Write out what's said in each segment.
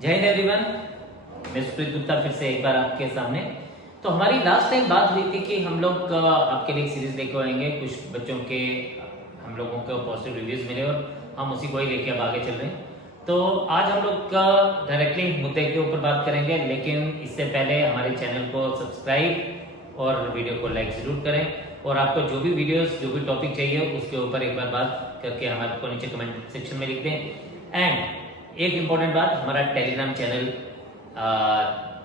जय हिंद एवरीवन, मैं सुप्रीत गुप्ता फिर से एक बार आपके सामने। तो हमारी लास्ट टाइम बात हुई थी कि हम लोग आपके लिए सीरीज लेके आएंगे। कुछ बच्चों के हम लोगों को पॉजिटिव रिव्यूज मिले और हम उसी को ही लेके अब आगे चल रहे हैं। तो आज हम लोग डायरेक्टली मुद्दे के ऊपर बात करेंगे, लेकिन इससे पहले हमारे चैनल को सब्सक्राइब और वीडियो को लाइक जरूर करें। और आपको जो भी वीडियोस जो भी टॉपिक चाहिए उसके ऊपर एक बार बात करके हमारे को नीचे कमेंट सेक्शन में लिख दें। एंड एक इम्पॉर्टेंट बात, हमारा टेलीग्राम चैनल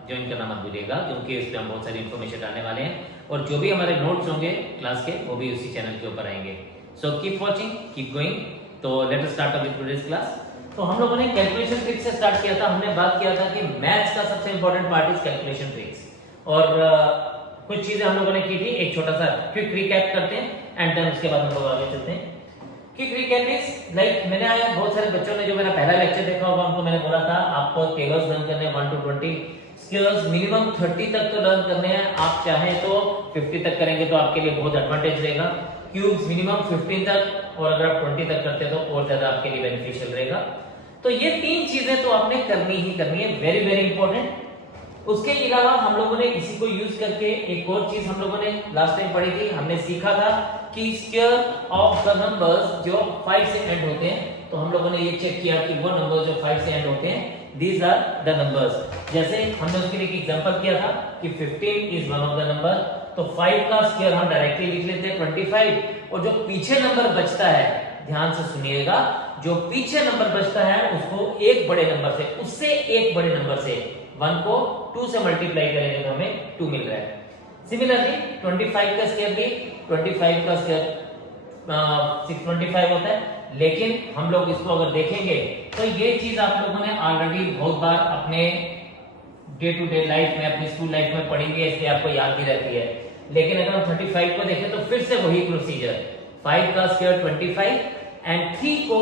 ज्वाइन करना मत भूलिएगा, क्योंकि इस पर हम बहुत सारी इन्फॉर्मेशन डालने वाले हैं और जो भी हमारे नोट्स होंगे क्लास के वो भी उसी चैनल के ऊपर आएंगे। So keep watching, keep going. तो let us start with today's class. तो हम लोगों ने कैलकुलेशन ट्रिक्स से स्टार्ट किया था। हमने बात किया था कि मैथ्स का सबसे important part is calculation tricks, और कुछ चीजें हम लोगों ने की थी। एक छोटा सा क्विक रिकैप करते हैं एंड देन उसके बाद हम लोग आगे चलते हैं। क्विक रिकैप इज लाइक, मैंने बहुत सारे बच्चों ने जो मेरा पहला लेक्चर देखा होगा उनको मैंने बोला था आपको टेबल्स लर्न करने हैं 1 to 20, स्केलर्स मिनिमम 30 तक तो लर्न करने हैं। आप चाहें तो 50 तक करेंगे तो आपके लिए बहुत एडवांटेज रहेगा। क्यूब्स मिनिमम 15 तक, और अगर आप 20 तक करते तो और ज्यादा आपके लिए बेनिफिशियल रहेगा। तो ये तीन चीजें तो आपने करनी ही करनी है, वेरी वेरी इंपॉर्टेंट। उसके अलावा हम लोगों ने इसी को यूज करके एक और चीज हम लोगों ने लास्ट टाइम पढ़ी थी। हमने सीखा था कि स्क्वायर ऑफ द नंबर्स जो 5 से एंड होते हैं, तो हम लोगों ने ये चेक किया कि वो नंबर्स जो 5 से एंड होते हैं दीज आर द नंबर्स। जैसे हमने उसके लिए एक एग्जांपल किया था कि 15 is one of the number, तो 5 का स्क्वायर हम डायरेक्टली लिख लेते हैं 25, और जो पीछे नंबर बचता है, ध्यान से सुनिएगा, जो पीछे नंबर बचता है उसको एक बड़े नंबर से, उससे एक बड़े नंबर से 1 को 2 से मल्टीप्लाई करेंगे तो हमें 2 मिल रहा है। सिमिलरली 25 का स्क्वायर भी 25 का स्क्वायर 625 होता है, लेकिन हम लोग इसको अगर देखेंगे तो ये चीज आप लोगों ने ऑलरेडी बहुत बार अपने डे टू डे लाइफ में, अपनी स्कूल लाइफ में पढ़ी है, इसलिए आपको याद भी रहती है। लेकिन अगर हम 35 को देखें तो फिर से वही प्रोसीजर, 5 का स्क्वायर 25 एंड 3 को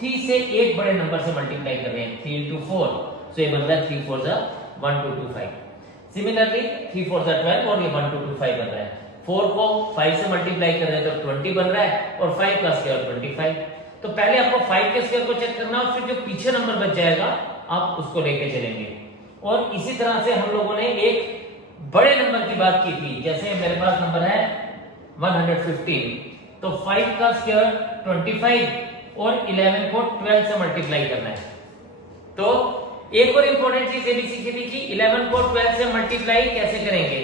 3 से एक बड़े नंबर से मल्टीप्लाई कर रहे हैं, 3 into 4, सो ये बन रहा है 3 4 1 2 2 5। सिमिलरली 3 4 12 और ये 1 2 2 5 बन रहा है। 4 को 5 से मल्टीप्लाई कर रहे हैं तो 20 बन रहा है, और 5 का स्क्वायर 25। तो पहले आपको 5 के स्क्वायर को चेक करना और फिर जो पीछे नंबर बच जाएगा आप उसको लेके चलेंगे। और इसी तरह से हम लोगों ने एक बड़े नंबर की बात की थी। जैसे मेरे पास नंबर है 115, तो 5 का स्क्वायर 25 और 11 को 12 से मल्टीप्लाई करना है। तो एक और इंपॉर्टेंट चीज ये भी सीखी थी कि 11 को 12 से मल्टीप्लाई कैसे करेंगे।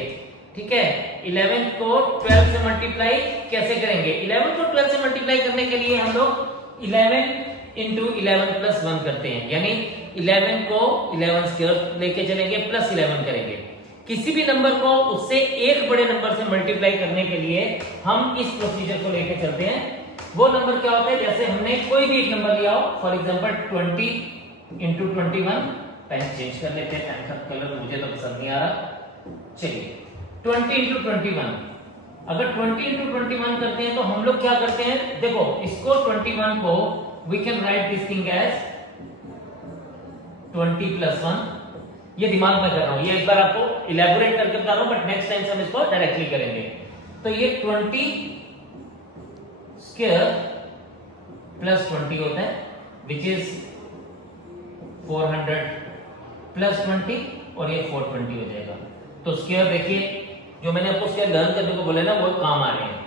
ठीक है, 11 को 12 से मल्टीप्लाई कैसे करेंगे। 11 को 12 से मल्टीप्लाई करने के लिए हम लोग 11 into 11 plus 1 करते हैं, यानी 11 को 11 स्क्वायर लेके चलेंगे प्लस 11 करेंगे। किसी भी नंबर को उससे एक बड़े नंबर से मल्टीप्लाई करने के लिए हम इस प्रोसीजर को लेके चलते हैं। वो नंबर क्या होता है, जैसे हमने कोई भी एक नंबर लिया हो, for example 20 into 21, pen change कर लेते हैं, पेन का कलर मुझे तो पसंद नहीं आ रहा। चलिए 20 into 21, अगर 20 into 21 करते हैं तो हम लोग क्या करते हैं, देखो इसको 21 को we can write this thing as 20 plus 1। ये दिमाग में कर रहा हूं, ये एक बार आपको इलेबोरेट करके बता रहा हूं, बट नेक्स्ट टाइम से हम इसको डायरेक्टली करेंगे। तो ये 20 स्क्वायर प्लस 20 होता है, विच इज 400 प्लस 20, और ये 420 हो जाएगा। तो स्क्वायर देखिए, जो मैंने आपको स्क्वायर लर्न करने को बोला ना वो काम आ रहे हैं।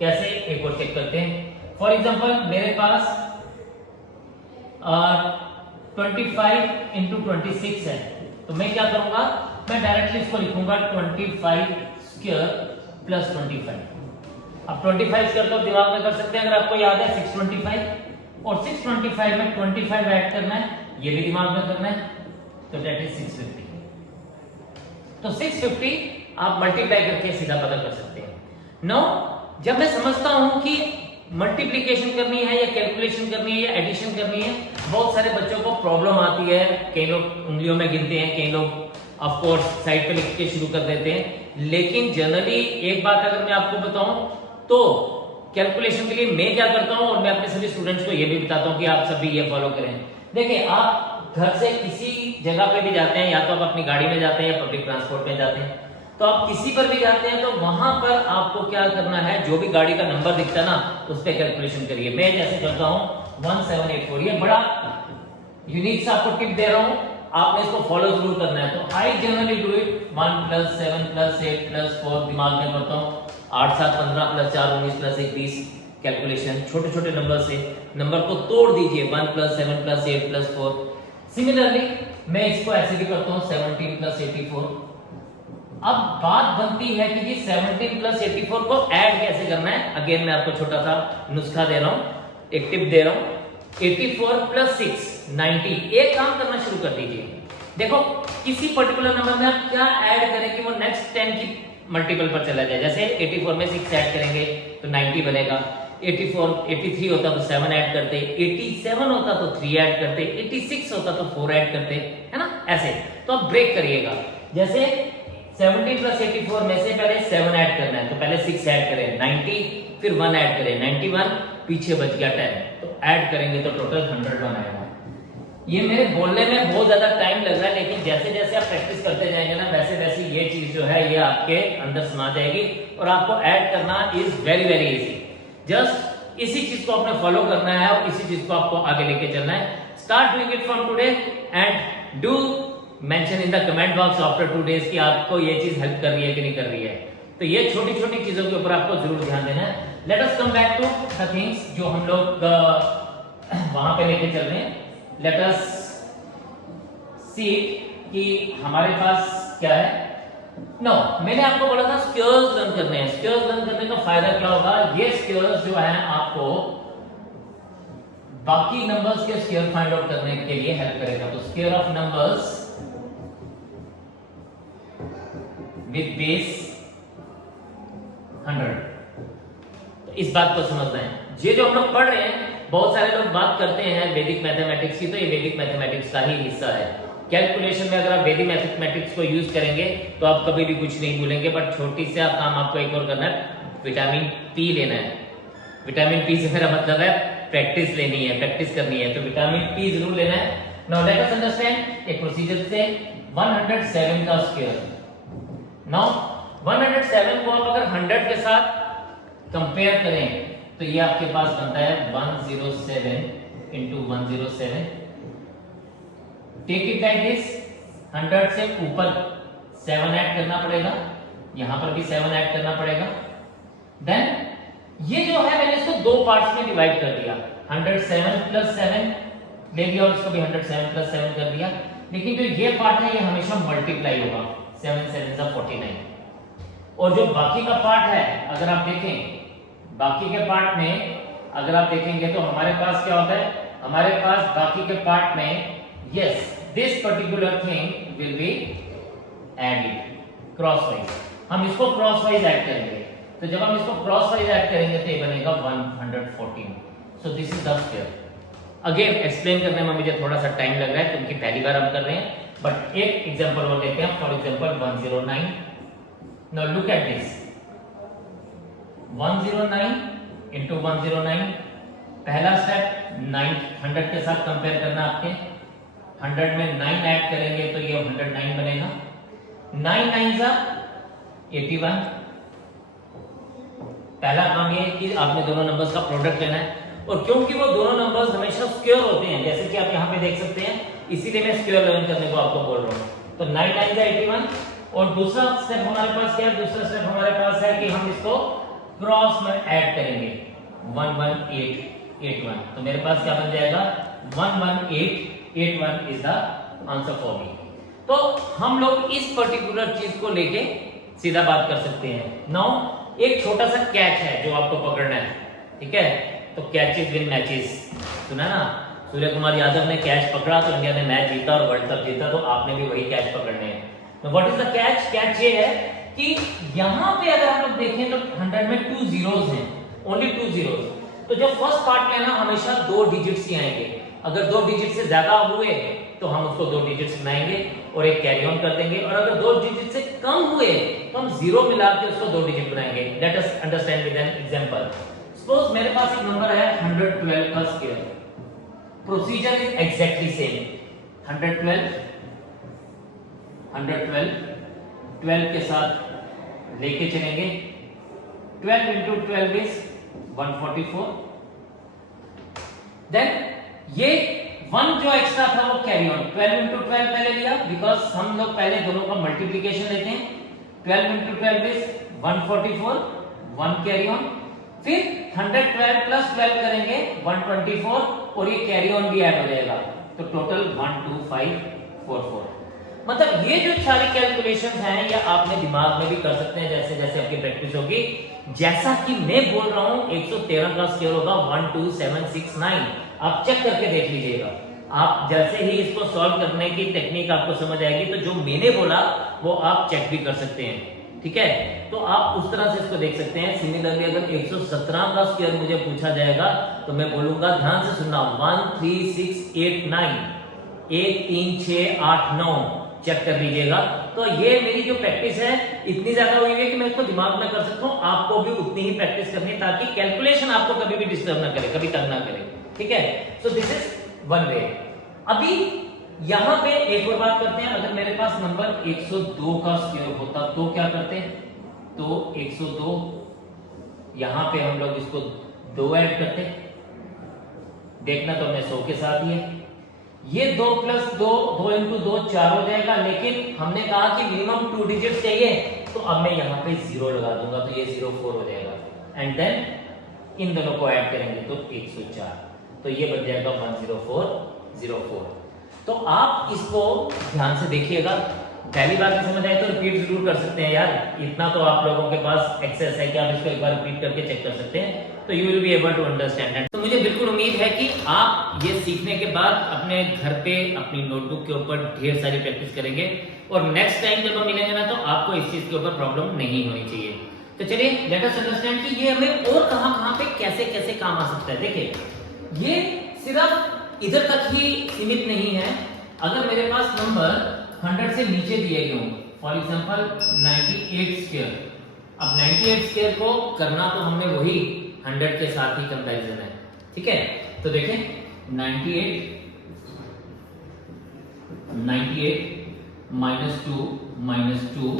कैसे, एक और चेक करते हैं। फॉर एग्जांपल मेरे पास 25 into 26 है, तो मैं क्या करूंगा, मैं डायरेक्टली इसको लिखूंगा 25 स्क्वायर प्लस 25। अब 25 स्क्वायर तो दिमाग में कर सकते हैं, अगर आपको याद है 625, और 625 में 25 ऐड करना है, ये भी दिमाग में करना है, तो दैट इज 650। तो 650 आप मल्टीप्लाई करके सीधा पता कर सकते हैं। नो, जब मैं समझता हूं कि मल्टीप्लिकेशन करनी है या कैलकुलेशन करनी है या एडिशन करनी है, बहुत सारे बच्चों को प्रॉब्लम आती है। कई लोग उंगलियों में गिनते हैं, कई लोग ऑफ कोर्स साइड पे लिख के शुरू कर देते हैं। लेकिन जनरली एक बात अगर मैं आपको बताऊं तो कैलकुलेशन के लिए मैं क्या करता हूं, और मैं अपने सभी स्टूडेंट्स को ये भी बताता हूं कि आप सभी ये फॉलो करें। देखिए, आप घर से किसी जगह पे भी जाते हैं, या तो आप अपनी गाड़ी में जाते हैं या पब्लिक ट्रांसपोर्ट में जाते हैं, तो आप किसी पर भी जाते हैं तो वहां पर आपको क्या करना है, जो भी गाड़ी का नंबर दिखता है ना उस पर कैलकुलेशन करिए। मैं जैसे करता हूं 1784, ये बड़ा यूनिक सा आपको टिप दे रहा हूं, आपने इसको फॉलो जरूर करना है। तो आई जनरली डू इट 1 + 7 + 8 + 4, दिमाग में करता हूँ 8 7 15 + 4 19 + 1 20 कैलकुलेशन। छोटे छोटे नंबर से नंबर को तोड़ दीजिए 1 + 7 + 8 + 4। सिमिलरली मैं इसको ऐसे भी करता हूँ 17 + 84। अब बात बनती है कि जी 17 + 84 को ऐड कैसे करना है। अगेन मैं आपको छोटा सा नुस्खा दे रहा हूँ, एक टिप दे रहा हूँ। 84 + 6 90। एक काम करना शुरू कर दीजिए। देखो किसी पर्टिकुलर नंबर में आप क्या ऐड करें कि वो नेक्स्ट 10 की मल्टीपल पर चला जाए। जैसे 84 में 6 ऐड करेंगे तो 90 बनेगा। 83 होता तो 7 ऐड करते, 87 होता तो 3 ऐड करते, 86 होता तो 4 ऐड करते, है ना। ऐसे तो आप ब्रेक करिएगा। जैसे 17 + 84 में से पहले 7 ऐड करना है तो पहले 6 ऐड करें 90, फिर 1 ऐड करें 91, पीछे बच गया 10, तो ऐड करेंगे तो टोटल 101 आएगा। ये मेरे बोलने में बहुत ज्यादा टाइम लग रहा है, लेकिन जैसे जैसे आप प्रैक्टिस करते जाएंगे ना वैसे वैसे ये चीज जो है ये आपके अंदर समा जाएगी और आपको ऐड करना is very very easy. Just इसी चीज को आपने फॉलो करना है और इसी चीज को आपको आगे लेके चलना है। Start doing it from today and do mention in the comment box after 2 days कि आपको ये चीज हेल्प कर रही है कि नहीं कर रही है। तो ये छोटी छोटी चीजों के ऊपर आपको जरूर ध्यान देना है। Let us come back to the things जो हम लोग वहां पे लेके चल रहे हैं। लेट अस सी कि हमारे पास क्या है। नो, मैंने आपको बोला था स्क्वेयर्स लर्न करने हैं। स्क्वेयर्स लर्न करने का फायदा क्या होगा, ये स्क्वेयर्स जो है आपको बाकी नंबर्स के स्क्वायर फाइंड आउट करने के लिए हेल्प करेगा। तो square of numbers with base 100, तो इस बात को समझना है। ये जो हम लोग पढ़ रहे हैं, बहुत सारे लोग बात करते हैं वैदिक मैथमेटिक्स की, तो ये वैदिक मैथमेटिक्स का ही हिस्सा है। कैलकुलेशन में अगर आप वैदिक मैथमेटिक्स को यूज करेंगे तो आप कभी भी कुछ नहीं भूलेंगे। बट छोटी सा काम आपको एक और करना है, विटामिन पी लेना है। विटामिन पी से मेरा मतलब है प्रैक्टिस लेनी है, प्रैक्टिस करनी है, तो विटामिन पी जरूर लेना है। नाउ लेट अस अंडरस्टैंड एक प्रोसीजर से 107 का स्क्वायर। नाउ 107 को आप अगर 100 के साथ कंपेयर करें तो ये आपके पास बनता है 107 into 107। Take it like this, 100 से ऊपर 7 ऐड करना पड़ेगा, यहां पर भी 7 ऐड करना पड़ेगा। देन ये जो है मैंने इसको दो पार्ट्स में डिवाइड कर दिया। 107 + 7 ले लिया और इसको भी 107 + 7 कर दिया। लेकिन जो ये पार्ट है ये हमेशा मल्टीप्लाई होगा, 7 7 = 49। और जो बाकी का पार्ट है अगर आप देखें, बाकी के पार्ट में अगर आप देखेंगे तो हमारे पास क्या होता है, हमारे पास बाकी के पार्ट में yes this particular thing will be added crosswise. हम इसको क्रॉसवाइज ऐड करेंगे, तो जब हम इसको क्रॉसवाइज ऐड करेंगे तो ये बनेगा 114। So this is the square. Again explain करने में मुझे थोड़ा सा टाइम लग रहा है क्योंकि पहली बार हम कर रहे हैं, बट एक एग्जांपल और लेते हैं। For example 109। Now look at this, 109 into 109। पहला स्टेप 100 के साथ कंपेयर करना आपके। 100 में 9 ऐड करेंगे तो ये 109 बनेगा। 9 9 सा 81। पहला काम ये है कि आपने दोनों नंबर्स का प्रोडक्ट लेना है, और क्योंकि वो दोनों नंबर्स हमेशा स्क्वायर होते हैं जैसे कि आप यहाँ पे देख सकते हैं, इसीलिए मैं स्क्वायर लर्न करने को आपको बोल रहा हूँ। तो 9 9 सा 81। और दूसरा स्टेप हमारे पास क्या है, दूसरा स्टेप हमारे पास है कि हम इसको क्रॉस में ऐड करेंगे 11881। तो मेरे पास क्या बन जाएगा 11881 is the answer for me. तो हम लोग इस पर्टिकुलर चीज को लेके सीधा बात कर सकते हैं। नाउ एक छोटा सा कैच है जो आपको पकड़ना है, ठीक है। तो कैचेस विन मैचेस सुना ना, सूर्य कुमार यादव ने कैच पकड़ा तो इंडिया ने मैच जीता और वर्ल्ड कप जीता, तो आपने भी वही कैच पकड़ने हैं। तो what is the catch? Catch ये है कि यहां पे अगर आप लोग देखें तो 100 में 2 zeros हैं, ओनली 2 zeros। तो जो फर्स्ट पार्ट में ना हमेशा 2 डिजिट्स ही आएंगे। अगर 2 डिजिट से ज्यादा हुए तो हम उसको 2 डिजिट्स बनाएंगे और एक कैरी ऑन कर देंगे, और अगर 2 डिजिट से कम हुए तो हम 0 मिला के उसको 2 डिजिट बनाएंगे। Let us understand with an example. Suppose मेरे पास एक नंबर है 112 का square. Procedure is exactly same. 112 12 के साथ लेके चलेंगे। 12 into 12 is 144। देन ये वन जो एक्स्ट्रा था वो कैरी ऑन 12 इंटू 12 पहले लिया, बिकॉज हम लोग पहले दोनों का मल्टीप्लीकेशन लेते हैं। 12 into 12 is 144, one carry on. फिर 112 प्लस 12 करेंगे 124, और ये कैरी ऑन भी ऐड हो जाएगा, तो टोटल 12544। मतलब ये जो सारी कैलकुलेशंस हैं ये आपने दिमाग में भी कर सकते हैं जैसे जैसे आपकी प्रैक्टिस होगी। जैसा कि मैं बोल रहा हूं 113 का स्क्वायर होगा 12769, आप चेक करके देख लीजिएगा। आप जैसे ही इसको सॉल्व करने की टेक्निक आपको समझ आएगी तो जो मैंने बोला वो आप चेक भी कर सकते हैं, ठीक है। तो आप उस तरह से इसको देख सकते हैं। सिमिलरली अगर 117 का स्क्वायर मुझे पूछा जाएगा तो मैं बोलूंगा, ध्यान से सुनना, 13689, 1 3 6 8 9, चेक कर लीजिएगा। तो ये मेरी जो प्रैक्टिस है इतनी ज्यादा हुई है कि मैं इसको दिमाग में कर सकता हूँ। आपको भी उतनी ही प्रैक्टिस करनी है ताकि कैलकुलेशन आपको कभी भी डिस्टर्ब ना करे, कभी तंग ना करे, ठीक है। So this is one way. अभी यहां पे एक और बात करते हैं। अगर मेरे पास नंबर 102 का स्क्वायर होता तो क्या करते हैं, तो 102 यहां पे हम लोग इसको 2 ऐड करते, देखना तो मैं 100 के साथ ही है। ये 2 प्लस 2, 2 इंटू 2 4 हो जाएगा, लेकिन हमने कहा कि मिनिमम 2 डिजिट चाहिए, तो अब मैं यहाँ पे 0 लगा दूंगा, तो ये 04 हो जाएगा। एंड देन इन दोनों को ऐड करेंगे तो 104, तो ये बन जाएगा 10404। तो आप इसको ध्यान से देखिएगा। पहली बार नहीं समझ आए तो रिपीट जरूर कर सकते हैं यार, इतना तो आप लोगों के पास एक्सेस है कि आप इसको एक बार रिपीट करके चेक कर सकते हैं, तो you will be able to understand. तो मुझे बिल्कुल उम्मीद है कि आप ये सीखने के बाद अपने घर पे अपनी नोटबुक के ऊपर ढेर सारी प्रैक्टिस करेंगे, और नेक्स्ट टाइम जब हम मिलेंगे ना तो आपको इस चीज के ऊपर प्रॉब्लम नहीं होनी चाहिए। तो चलिए लेट अस अंडरस्टैंड कि ये हमें और कहां पे कैसे कैसे काम आ सकता है। देखिए ये सिर्फ इधर तक ही सीमित नहीं है। अगर मेरे पास नंबर 100 से नीचे दिए गए हों, फॉर एग्जांपल 98 स्क्वायर, अब 98 स्क्वायर को करना तो हमने वही 100 के साथ ही कंपैरिजन है, ठीक है। तो देखें 98 -2,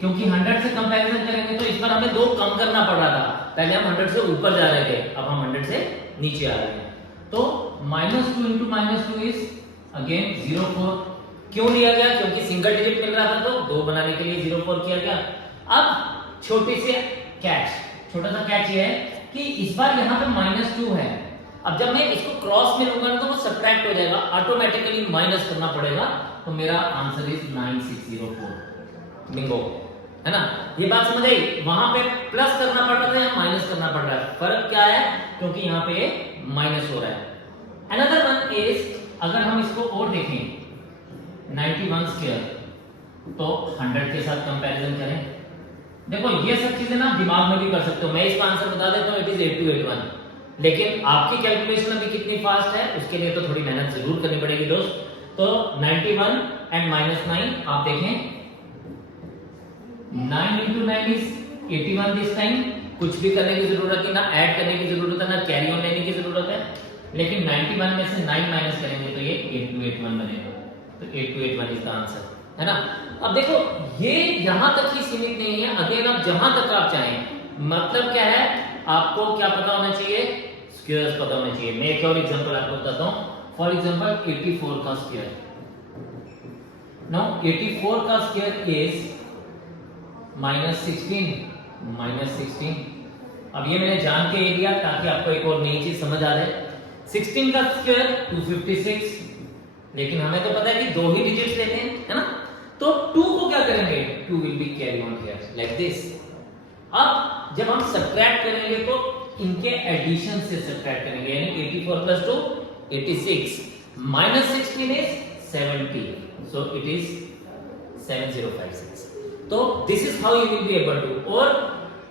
क्योंकि 100 से कंपैरिजन करेंगे तो इस बार हमें 2 कम करना पड़ रहा था। पहले हम 100 से ऊपर जा रहे थे, अब हम 100 से नीचे आ रहे हैं। तो -2 इंटू -2 इज अगेन 04। क्यों लिया गया, क्योंकि सिंगल डिजिट मिल रहा था तो 2 बनाने के लिए 04 किया गया। अब छोटे से छोटा सा कैच ये है कि इस बार यहाँ पे -2 है। अब जब मैं इसको क्रॉस में लूंगा तो वो सब्ट्रैक्ट हो जाएगा, ऑटोमेटिकली माइनस करना पड़ेगा, तो मेरा आंसर इज 9604। बिंगो, है ना। ये बात समझ आई। वहां पे प्लस करना पड़ रहा है या माइनस करना पड़ रहा है, फर्क क्या है, क्योंकि यहाँ पे माइनस हो रहा है। अनदर वन इज, अगर हम इसको और देखें 91 स्क्वायर, तो 100 के साथ कंपैरिजन करें। देखो ये सब चीजें ना दिमाग में भी कर सकते हो, मैं इसका आंसर बता देता हूँ, इट इज 8281। लेकिन आपकी कैलकुलेशन अभी कितनी फास्ट है उसके लिए तो थोड़ी मेहनत जरूर करनी पड़ेगी दोस्त। तो 91 एंड -9 आप देखें, 9 into 9 is 81 दिस टाइम। कुछ भी करने की जरूरत है ना, ऐड करने की जरूरत है ना, कैरी ऑन लेने की जरूरत है। लेकिन 91 में से 9 माइनस करेंगे तो ये 8281 बनेगा, तो 8281 इज द आंसर, है ना। अब देखो ये यहां तक ही सीमित नहीं है, अगेन आप जहां तक आप चाहें। मतलब क्या है, आपको क्या पता होना चाहिए, स्क्वायर्स पता होना चाहिए। मैं एक और एग्जांपल आपको बताता हूं। फॉर एग्जांपल 84 का स्क्वायर, नाउ 84 का स्क्वायर इज -16। अब ये मैंने जान के दिया ताकि आपको एक और नई चीज समझ आ जाए। 16 का स्क्वायर 256, लेकिन हमें तो पता है कि 2 ही डिजिट्स लेते हैं, है ना। तो 2 को क्या करेंगे, 2 will be carry on here like this. अब जब हम सब्ट्रैक्ट करेंगे तो इनके एडिशन से सब्ट्रैक्ट करेंगे, यानी 84 + 2 86, -16 इज 70, सो इट इज 7056। तो this is how you will be able to. और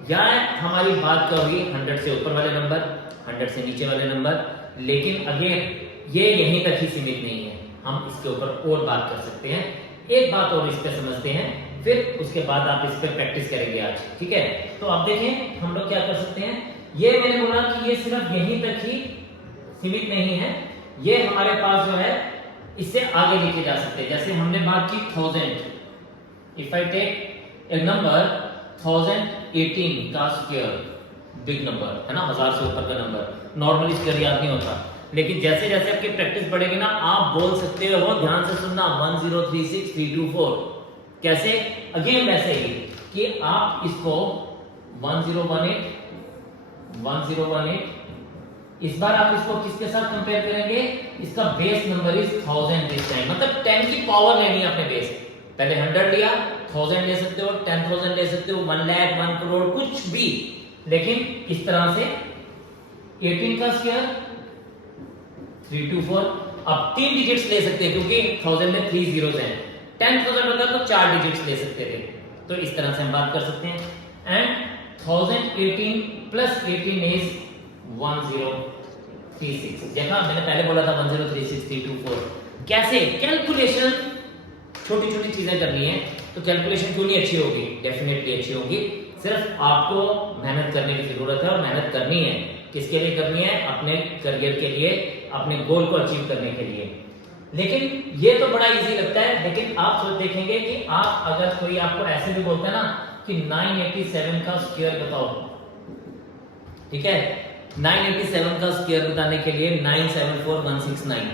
यार हमारी बात क्या होगी 100 से ऊपर वाले नंबर, 100 से नीचे वाले नंबर, लेकिन अगेन ये यहीं तक ही सीमित नहीं है, हम इसके ऊपर और बात कर सकते हैं। एक बात और इस पे समझते हैं, फिर उसके बाद आप इस पे प्रैक्टिस करेंगे आज, ठीक है। तो अब देखें हम लोग क्या कर सकते हैं। ये मैंने बोला कि ये सिर्फ यहीं तक ही सीमित नहीं है, ये हमारे पास जो है इससे आगे लेके जा सकते हैं। जैसे हमने बात की 1000, if I take a number 1018 का स्क्वायर, बिग नंबर है ना, 1000 से ऊपर का नंबर, नॉर्मली स्क्वायर याद नहीं होता। लेकिन जैसे जैसे आपकी प्रैक्टिस बढ़ेगी ना, आप बोल सकते हो, ध्यान से सुनना, 1036324। कैसे? अगेन वैसे ही कि आप इसको 1018 इस बार आप इसको किसके साथ कंपेयर करेंगे? इसका base number is 1000 this time, मतलब 10 की पावर लेनी है अपने बेस। पहले 100 लिया, 1000 ले सकते हो, 10,000 ले सकते हो, 1 लाख, 1 करोड़, कुछ भी, लेकिन इस तरह से 18 का स्क्वायर 324। अब 3 डिजिट्स ले सकते हैं क्योंकि 1000 में 3 जीरोस हैं। 10,000 होता तो 4 डिजिट्स ले सकते थे, तो इस तरह से हम बात कर सकते हैं। And 1018 plus 18 is 1036। देखा, मैंने पहले बोला था 1036324। कैसे? कैलकुलेशन, छोटी छोटी चीजें करनी है, तो कैलकुलेशन क्यों नहीं अच्छी होगी? डेफिनेटली अच्छी होगी। सिर्फ आपको मेहनत करने की जरूरत है, और मेहनत करनी है किसके लिए करनी है? अपने करियर के लिए, अपने गोल को अचीव करने के लिए। लेकिन ये तो बड़ा इजी लगता है, लेकिन आप सोच देखेंगे कि आप अगर कोई आपको ऐसे भी बोलता है ना कि 987 का स्क्वायर बताओ, ठीक है, 987 का स्क्वायर बताने के लिए 974169,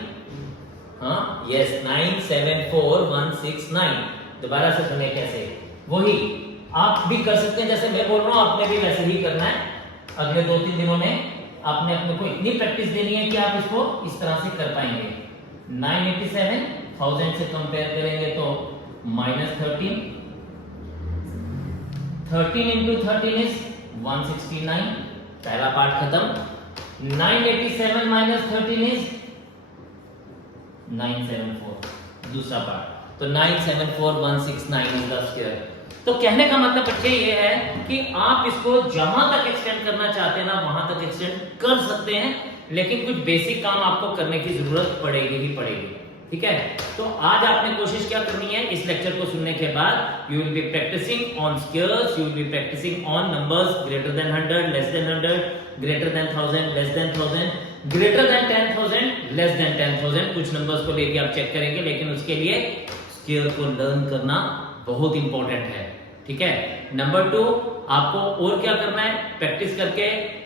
हाँ यस 974169। दोबारा से सुने कैसे? वही आप भी कर सकते हैं, जैसे मैं बोल रहा हूं, आपने भी वैसे ही करना है। अगले 2-3 दिनों में आपने अपने को इतनी प्रैक्टिस देनी है कि आप इसको इस तरह से कर पाएंगे। 987 1000 से कंपेयर करेंगे तो -13, 13 into 13 is 169, पहला पार्ट खत्म। 987 minus 13 is 974, दूसरा पार्ट। तो 974169 is the square। तो कहने का मतलब बच्चे ये है कि आप इसको जहां तक एक्सटेंड करना चाहते हैं ना, वहां तक एक्सटेंड कर सकते हैं, लेकिन कुछ बेसिक काम आपको करने की जरूरत पड़ेगी ही पड़ेगी, ठीक है। तो आज आपने कोशिश क्या करनी है, इस लेक्चर को सुनने के बाद you will be practicing on squares, you will be practicing on numbers greater than 100, less than 100, greater than 1000, less than 1000, greater than 10,000, less than 10,000। कुछ नंबर्स को लेके आप चेक करेंगे, लेकिन उसके लिए स्क्वायर को लर्न करना बहुत इंपॉर्टेंट है, ठीक है। नंबर 2, आपको और क्या करना है? प्रैक्टिस करके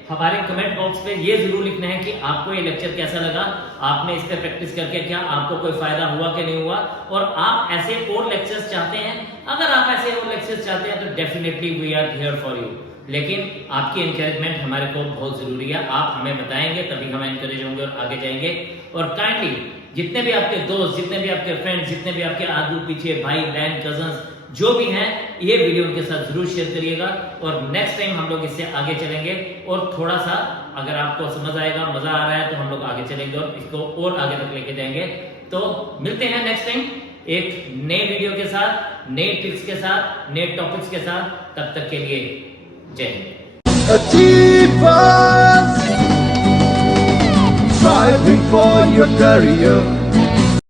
हमारे कमेंट बॉक्स पे ये जरूर लिखना है कि आपको ये लेक्चर कैसा लगा, आपने इस पे प्रैक्टिस करके क्या आपको कोई फायदा हुआ कि नहीं हुआ, और आप ऐसे और लेक्चर्स चाहते हैं। अगर आप ऐसे और लेक्चर्स चाहते हैं तो definitely we are here for you, लेकिन आपकी एनकरेजमेंट हमारे को बहुत जरूरी है। आप हमें बताएंगे तभी हम एनकरेज होंगे और आगे जाएंगे। और काइंडली जितने भी आपके दोस्त, जितने भी आपके फ्रेंड्स, जितने भी आपके आगे पीछे भाई बहन कजन्स जो भी हैं, ये वीडियो उनके साथ जरूर शेयर करिएगा। और नेक्स्ट टाइम हम लोग इससे आगे चलेंगे, और थोड़ा सा अगर आपको समझ आएगा, मजा आ रहा है, तो हम लोग आगे चलेंगे और इसको और आगे तक लेके जाएंगे। तो मिलते हैं नेक्स्ट टाइम एक नए वीडियो के साथ, नए ट्रिक्स के साथ, नए टॉपिक्स के साथ। तब तक के लिए जय Hind. Striving for your career.